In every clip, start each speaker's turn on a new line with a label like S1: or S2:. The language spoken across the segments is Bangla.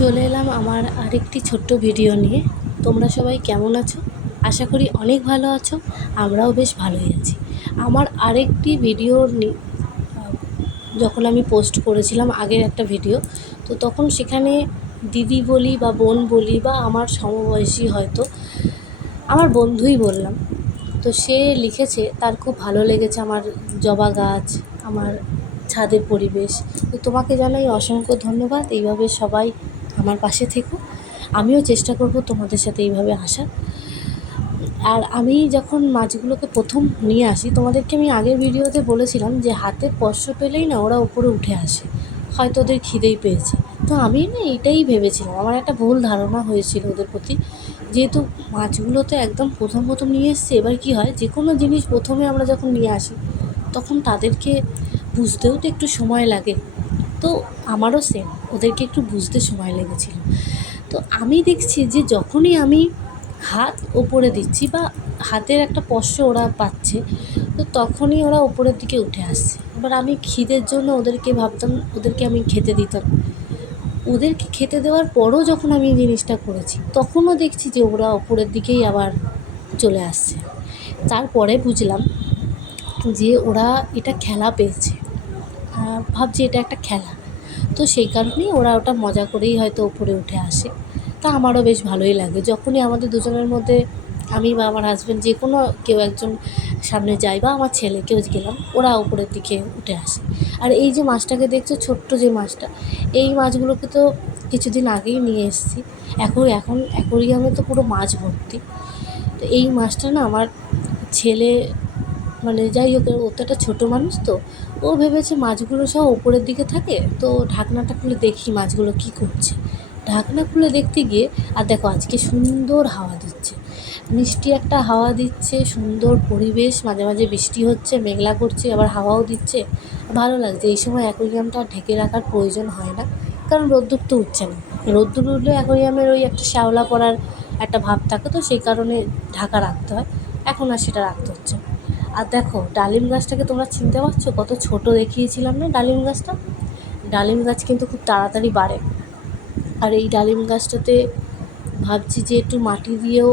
S1: চলে এলাম আমার আরেকটি ছোট্ট ভিডিও নিয়ে। তোমরা সবাই কেমন আছো? আশা করি অনেক ভালো আছো, আমরাও বেশ ভালোই আছি। আমার আরেকটি ভিডিও যখন আমি পোস্ট করেছিলাম আগের একটা ভিডিও, তো তখন সেখানে দিদি বলি বা বোন বলি বা আমার সমবয়সী হয়তো আমার বন্ধুই বললাম। তো সে লিখেছে, তার খুব ভালো লেগেছে আমার জবা গাছ, আমার ছাদের পরিবেশ। তো তোমাকে জানাই অসংখ্য ধন্যবাদ। এইভাবে সবাই আমার পাশে থেকো। আমিও চেষ্টা করব তোমাদের সাথে এইভাবে আসার। আর আমি যখন মাছগুলোকে প্রথম নিয়ে আসি, তোমাদেরকে আমি আগের ভিডিওতে বলেছিলাম যে হাতে স্পর্শ পেলেই না ওরা উপরে উঠে আসে। হয়তো ওদের খিদেই পেয়েছে। তো আমি না এটাই ভেবেছিলাম। আমার একটা ভুল ধারণা হয়েছিল ওদের প্রতি। যেহেতু মাছগুলো তো একদম প্রথম প্রথম নিয়ে এসছে, এবার কী হয়? যে কোনো জিনিস প্রথমে আমরা যখন নিয়ে আসি, তখন তাদেরকে বুঝতেও তো একটু সময় লাগে। তো আমারও সেম ওদেরকে একটু বুঝতে সময় লেগেছিল। তো আমি দেখছি যে যখনই আমি হাত ওপরে দিচ্ছি বা হাতের একটা স্পর্শ ওরা পাচ্ছে, তো তখনই ওরা ওপরের দিকে উঠে আসছে। এবার আমি খিদের জন্য ওদেরকে ভাবতাম, ওদেরকে আমি খেতে দিতাম। ওদেরকে খেতে দেওয়ার পরও যখন আমি জিনিসটা করেছি, তখনও দেখছি যে ওরা ওপরের দিকেই আবার চলে আসছে। তারপরে বুঝলাম যে ওরা এটা খেলা পেয়েছে। ভাবছি এটা একটা খেলা। তো সেই কারণেই ওরা ওটা মজা করেই হয়তো ওপরে উঠে আসে। তা আমারও বেশ ভালোই লাগে। যখনই আমাদের দুজনের মধ্যে আমি বা আমার হাজব্যান্ড যে কোনো কেউ একজন সামনে যায় বা আমার ছেলে কেউ গেলাম, ওরা উপরের দিকে উঠে আসে। আর এই যে মাছটাকে দেখছ, ছোট্ট যে মাছটা, এই মাছগুলোকে তো কিছুদিন আগেই নিয়ে এসেছি। এখন এখন অ্যাকোরিয়ামে তো পুরো মাছ ভর্তি। তো এই মাছটা না আমার ছেলে মানে যাই হোক, ও তো একটা ছোটো মানুষ তো। ও ভেবেছে মাছগুলো সব ওপরের দিকে থাকে, তো ঢাকনাটা খুলে দেখি মাছগুলো কী করছে। ঢাকনা খুলে দেখতে গিয়ে, আর দেখো আজকে সুন্দর হাওয়া দিচ্ছে। মিষ্টি একটা হাওয়া দিচ্ছে, সুন্দর পরিবেশ, মাঝে মাঝে বৃষ্টি হচ্ছে, মেঘলা করছে, আবার হাওয়াও দিচ্ছে। ভালো লাগছে, এই সময় অ্যাকোরিয়ামটা ঢেকে রাখার প্রয়োজন হয় না, কারণ রোদ্দুর তো উঠছে না। রোদ্দুর উঠলে অ্যাকোরিয়ামের ওই একটা শ্যাওলা পড়ার একটা ভাব থাকে, তো সেই কারণে ঢাকা রাখতে হয়। এখন আর সেটা রাখতে হচ্ছে না। আর দেখো, ডালিম গাছটাকে তোমরা চিনতে পারছ? কত ছোট দেখিয়েছিলাম না ডালিম গাছটা? ডালিম গাছ কিন্তু খুব তাড়াতাড়ি বাড়ে। আর এই ডালিম গাছটাতে ভাবছি যে একটু মাটি দিয়েও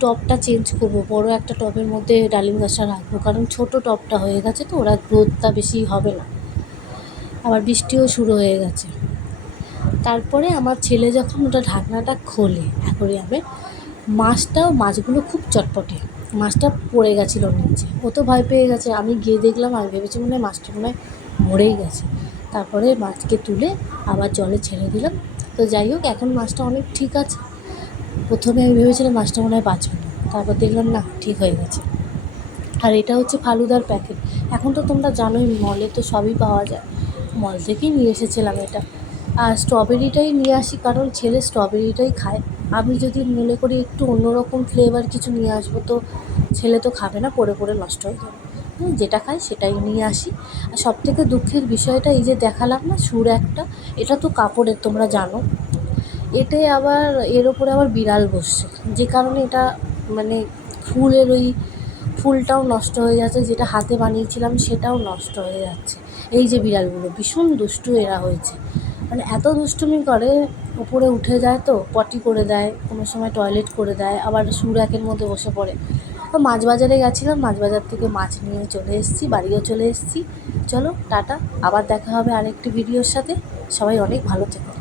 S1: টবটা চেঞ্জ করব। বড় একটা টবের মধ্যে ডালিম গাছটা রাখব। কারণ ছোট টবটা হয়ে গেছে তো, ওরা গ্রোথটা বেশি হবে না। আবার বৃষ্টিও শুরু হয়ে গেছে। তারপরে আমার ছেলে যখন ওটা ঢাকনাটা খোলে অ্যাকোরিয়ামে মাছটাও, মাছগুলো খুব চটপটে। মাছটা পড়ে গেছিল নিচে। ও তো ভয় পেয়ে গেছে। আমি গিয়ে দেখলাম আমি ভেবেছি মনে হয় মাছটা মনে হয় মরেই গেছে। তারপরে মাছকে তুলে আবার জলে ছেড়ে দিলাম। তো যাই হোক, এখন মাছটা অনেক ঠিক আছে। প্রথমে আমি ভেবেছিলাম মাছটা মনে হয় বাঁচবে না। তারপর দেখলাম না, ঠিক হয়ে গেছে। আর এটা হচ্ছে ফালুদার প্যাকেট। এখন তো তোমরা জানোই, মলে তো সবই পাওয়া যায়। মল থেকেই নিয়ে এসেছিলাম এটা। আর স্ট্রবেরিটাই নিয়ে আসি, কারণ ছেলে স্ট্রবেরিটাই খায়। আমি যদি মনে করি একটু অন্যরকম ফ্লেভার কিছু নিয়ে আসব, তো ছেলে তো খাবে না, পড়ে পড়ে নষ্ট হয়ে যাবে। যেটা খাই সেটাই নিয়ে আসি। আর সবথেকে দুঃখের বিষয়টা এই যে দেখালাম না, সুর একটা, এটা তো কাপড়ের, তোমরা জানো। এতে আবার, এর ওপরে আবার বিড়াল বসছে। যে কারণে এটা মানে ফুলের ওই ফুলটাও নষ্ট হয়ে যাচ্ছে, যেটা হাতে বানিয়েছিলাম সেটাও নষ্ট হয়ে যাচ্ছে। এই যে বিড়ালগুলো, ভীষণ দুষ্টু এরা হয়েছে। মানে এত দুষ্টুমি করে, উপরে উঠে যায় তো, পটি করে দেয়, কোনো সময় টয়লেট করে দেয়, আবার সুরাকের মধ্যে বসে পড়ে। তো মাছ বাজারে গেছিলাম মাছ বাজার থেকে মাছ নিয়ে চলে এসেছি, বাড়িও চলে এসেছি। চলো, টাটা, আবার দেখা হবে আরেকটি ভিডিওর সাথে। সবাই অনেক ভালো থেকো।